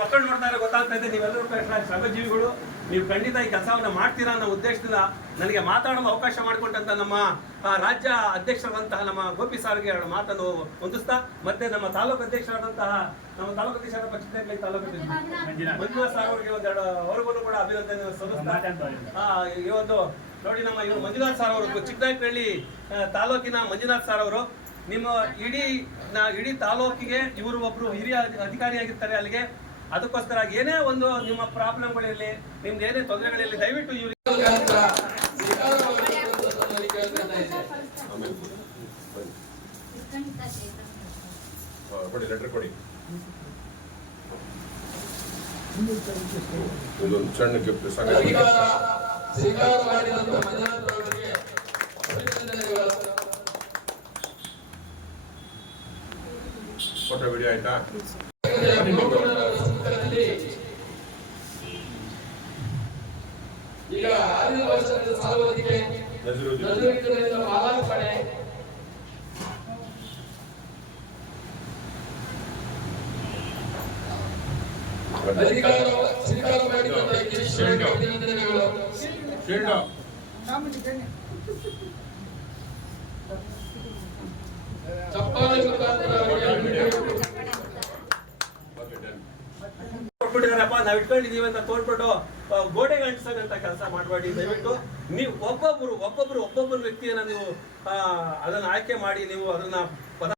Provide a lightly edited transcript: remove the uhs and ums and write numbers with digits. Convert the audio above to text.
ಮಕ್ಕಳು ನೋಡ್ತಾರೆ ಗೊತ್ತಾಗ್ತಾ ಇದೆ, ನೀವೆಲ್ಲರೂ ಶ್ರಮಜೀವಿಗಳು, ನೀವು ಖಂಡಿತ ಈ ಕೆಲಸವನ್ನು ಮಾಡ್ತೀರಾ ಅನ್ನೋ ಉದ್ದೇಶದಿಂದ ನನಗೆ ಮಾತಾಡಲು ಅವಕಾಶ ಮಾಡಿಕೊಟ್ಟಂತ ನಮ್ಮ ರಾಜ್ಯ ಅಧ್ಯಕ್ಷರಾದಂತಹ ನಮ್ಮ ಗೋಪಿ ಸಾರ್ಗೆ ಮಾತನ್ನು ಹೊಂದಿಸ್ತಾ, ಮತ್ತೆ ನಮ್ಮ ತಾಲೂಕು ಅಧ್ಯಕ್ಷರಾದಂತಹ ನಮ್ಮ ತಾಲೂಕು ಅಧ್ಯಕ್ಷರ ಪಕ್ಷದಲ್ಲಿ ತಾಲೂಕು ಮಂಜುನಾಥ್ ಸಾರ್ ಅವರಿಗೆ ಒಂದೆರಡು ಅವ್ರಿಗೂ ಕೂಡ ಅಭಿನಂದನೆ ಸಲ್ಲಿಸ್ತಾ, ಈ ಒಂದು ನೋಡಿ ನಮ್ಮ ಇವರು ಮಂಜುನಾಥ್ ಸಾರ್ ಅವರು ಚಿಕ್ಕನಾಯಕನಹಳ್ಳಿ ತಾಲೂಕಿನ ಮಂಜುನಾಥ್ ಸಾರ್ ಅವರು, ನಿಮ್ಮ ಇಡೀ ತಾಲೂಕಿಗೆ ಇವರು ಒಬ್ರು ಹಿರಿಯ ಅಧಿಕಾರಿಯಾಗಿರ್ತಾರೆ ಅಲ್ಲಿಗೆ. ಅದಕ್ಕೋಸ್ಕರ ಏನೇ ಒಂದು ನಿಮ್ಮ ಪ್ರಾಬ್ಲಮ್ಗಳಿರಲಿ, ನಿಮ್ದು ಏನೇ ತೊಂದರೆಗಳಿರಲಿ, ದಯವಿಟ್ಟು ಇವ್ರಿಗೆ ಲೆಟರ್ ಕೊಡಿ. ಇದೊಂದು ಸಣ್ಣ ಗಿಫ್ಟ್ ಫೋಟೋ ವಿಡಿಯೋ ಆಯ್ತಾ? ಈಗ 6 ವರ್ಷದ ಸಾಲವಧಿಕೆ ಮಾಲಾರ್ಪಣೆ ಸ್ವೀಕಾರ ಮಾಡಿದಂತ ಅಭಿನಂದನೆಗಳು. ಚಪ್ಪಾಳೆ ಮುಖಾಂತರ ಕೊಟ್ಬಿಟ್ಟಿದಾರಪ್ಪ, ನಾವ್ ಇಟ್ಕೊಂಡಿದೀವಿ ಅಂತ ತೋರ್ಬಿಟ್ಟು ಗೋಡೆಗೆ ಅಂಟಿಸೋದಂತ ಕೆಲಸ ಮಾಡಬೇಡಿ. ದಯವಿಟ್ಟು ನೀವು ಒಬ್ಬೊಬ್ಬರು ವ್ಯಕ್ತಿಯನ್ನ ನೀವು ಅದನ್ನ ಆಯ್ಕೆ ಮಾಡಿ ನೀವು ಅದನ್ನ